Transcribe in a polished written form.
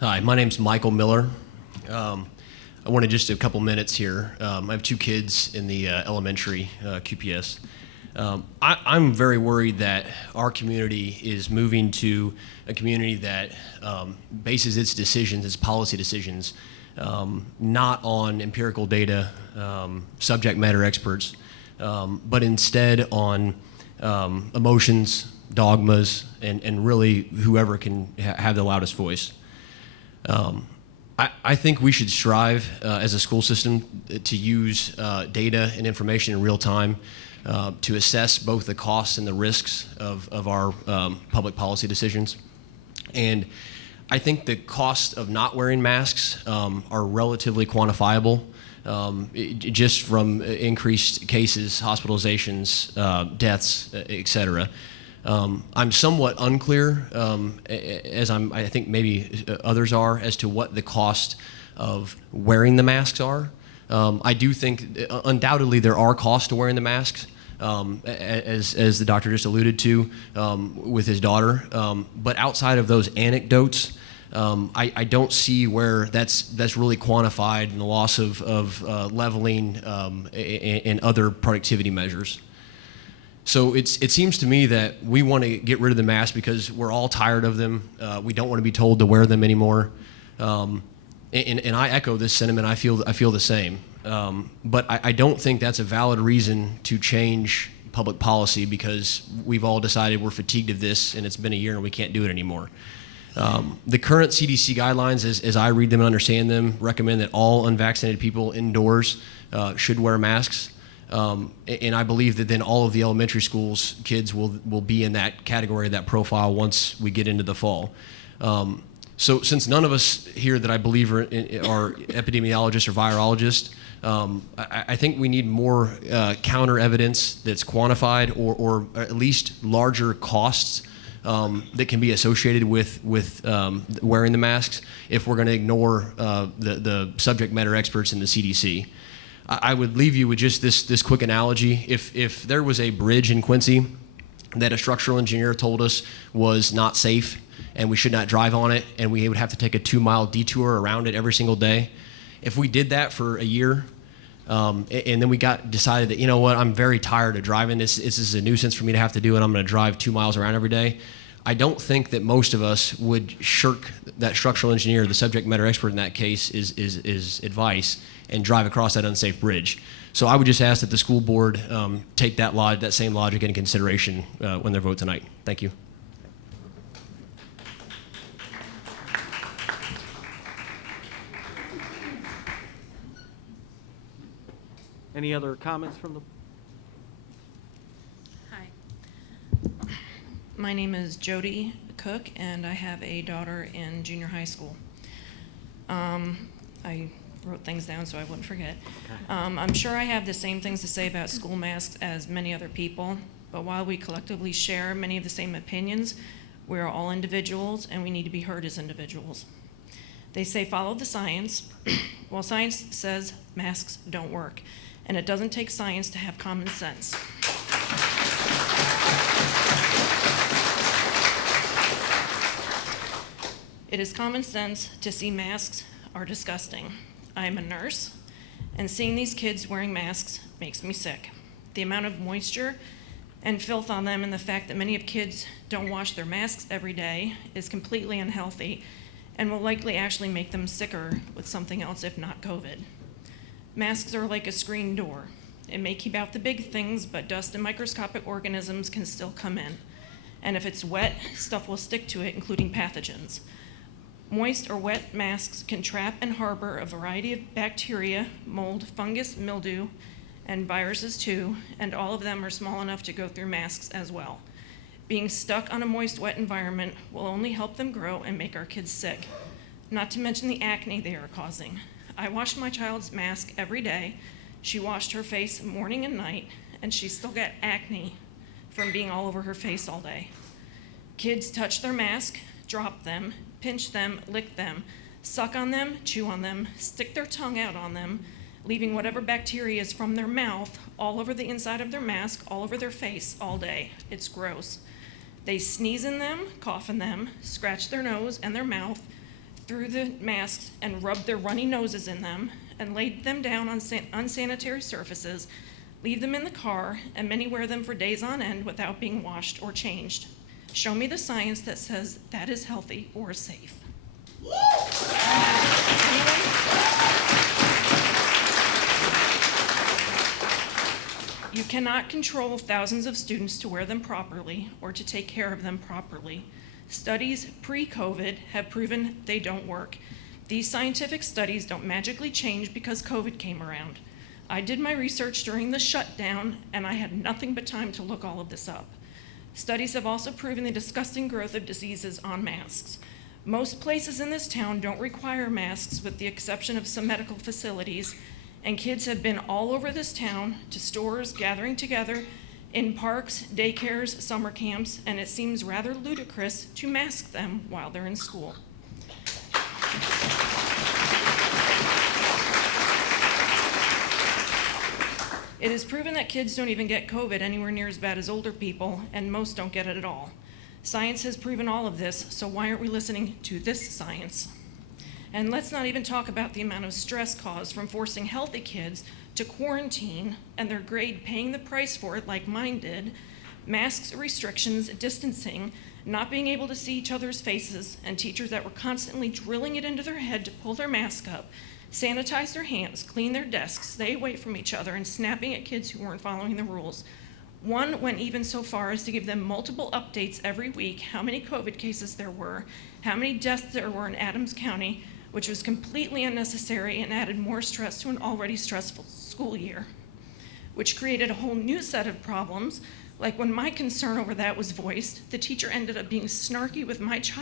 Hi, my name's Michael Miller. I wanted just a couple minutes here. I have two kids in the elementary QPS. I'm very worried that our community is moving to a community that bases its decisions, its policy decisions, not on empirical data, subject matter experts, but instead on emotions, dogmas, and really whoever can have the loudest voice. I think we should strive as a school system to use data and information in real time to assess both the costs and the risks of our public policy decisions. And I think the cost of not wearing masks are relatively quantifiable just from increased cases, hospitalizations, deaths, et cetera. I'm somewhat unclear, as I think maybe others are, as to what the cost of wearing the masks are. I do think undoubtedly there are costs to wearing the masks, as the doctor just alluded to with his daughter. But outside of those anecdotes, I don't see where that's really quantified in the loss of leveling and other productivity measures. So it seems to me that we want to get rid of the masks because we're all tired of them. We don't want to be told to wear them anymore. And I echo this sentiment. I feel the same. But I don't think that's a valid reason to change public policy because we've all decided we're fatigued of this and it's been a year and we can't do it anymore. The current CDC guidelines, as I read them and understand them, recommend that all unvaccinated people indoors should wear masks. And I believe that then all of the elementary schools kids will be in that category, that profile, once we get into the fall. So since none of us here that I believe are epidemiologists or virologists, I think we need more counter evidence that's quantified or at least larger costs that can be associated with wearing the masks if we're going to ignore the subject matter experts in the CDC. I would leave you with just this quick analogy. If there was a bridge in Quincy that a structural engineer told us was not safe and we should not drive on it and we would have to take a 2-mile detour around it every single day, if we did that for a year and then we decided that, you know what, I'm very tired of driving this is a nuisance for me to have to do and I'm going to drive 2 miles around every day, I don't think that most of us would shirk that structural engineer, the subject matter expert in that case, is advice and drive across that unsafe bridge. So I would just ask that the school board take that same logic into consideration when they vote tonight. Thank you. Any other comments from the? Hi. My name is Jody Cook, and I have a daughter in junior high school. I wrote things down so I wouldn't forget. Okay. I'm sure I have the same things to say about school masks as many other people, but while we collectively share many of the same opinions, we are all individuals and we need to be heard as individuals. They say follow the science. Well, science says masks don't work, and it doesn't take science to have common sense. It is common sense to see masks are disgusting. I am a nurse, and seeing these kids wearing masks makes me sick. The amount of moisture and filth on them and the fact that many of kids don't wash their masks every day is completely unhealthy and will likely actually make them sicker with something else if not COVID. Masks are like a screen door. It may keep out the big things, but dust and microscopic organisms can still come in. And if it's wet, stuff will stick to it, including pathogens. Moist or wet masks can trap and harbor a variety of bacteria, mold, fungus, mildew, and viruses too, and all of them are small enough to go through masks as well. Being stuck on a moist, wet environment will only help them grow and make our kids sick, not to mention the acne they are causing. I wash my child's mask every day. She washed her face morning and night, and she still got acne from being all over her face all day. Kids touch their mask, drop them, pinch them, lick them, suck on them, chew on them, stick their tongue out on them, leaving whatever bacteria is from their mouth all over the inside of their mask, all over their face all day. It's gross. They sneeze in them, cough in them, scratch their nose and their mouth, through the masks and rubbed their runny noses in them and laid them down on unsanitary surfaces, leave them in the car, and many wear them for days on end without being washed or changed. Show me the science that says that is healthy or safe. You cannot control thousands of students to wear them properly or to take care of them properly. Studies pre-COVID have proven they don't work. These scientific studies don't magically change because COVID came around. I did my research during the shutdown, and I had nothing but time to look all of this up. Studies have also proven the disgusting growth of diseases on masks. Most places in this town don't require masks with the exception of some medical facilities, and kids have been all over this town to stores, gathering together, in parks, daycares, summer camps, and it seems rather ludicrous to mask them while they're in school. It is proven that kids don't even get COVID anywhere near as bad as older people, and most don't get it at all. Science has proven all of this, so why aren't we listening to this science? And let's not even talk about the amount of stress caused from forcing healthy kids to quarantine and their grade paying the price for it like mine did. Masks, restrictions, distancing, not being able to see each other's faces, and teachers that were constantly drilling it into their head to pull their mask up, sanitize their hands, clean their desks, stay away from each other, and snapping at kids who weren't following the rules. One went even so far as to give them multiple updates every week, how many COVID cases there were, how many deaths there were in Adams County, which was completely unnecessary and added more stress to an already stressful school year, which created a whole new set of problems. Like when my concern over that was voiced, the teacher ended up being snarky with my child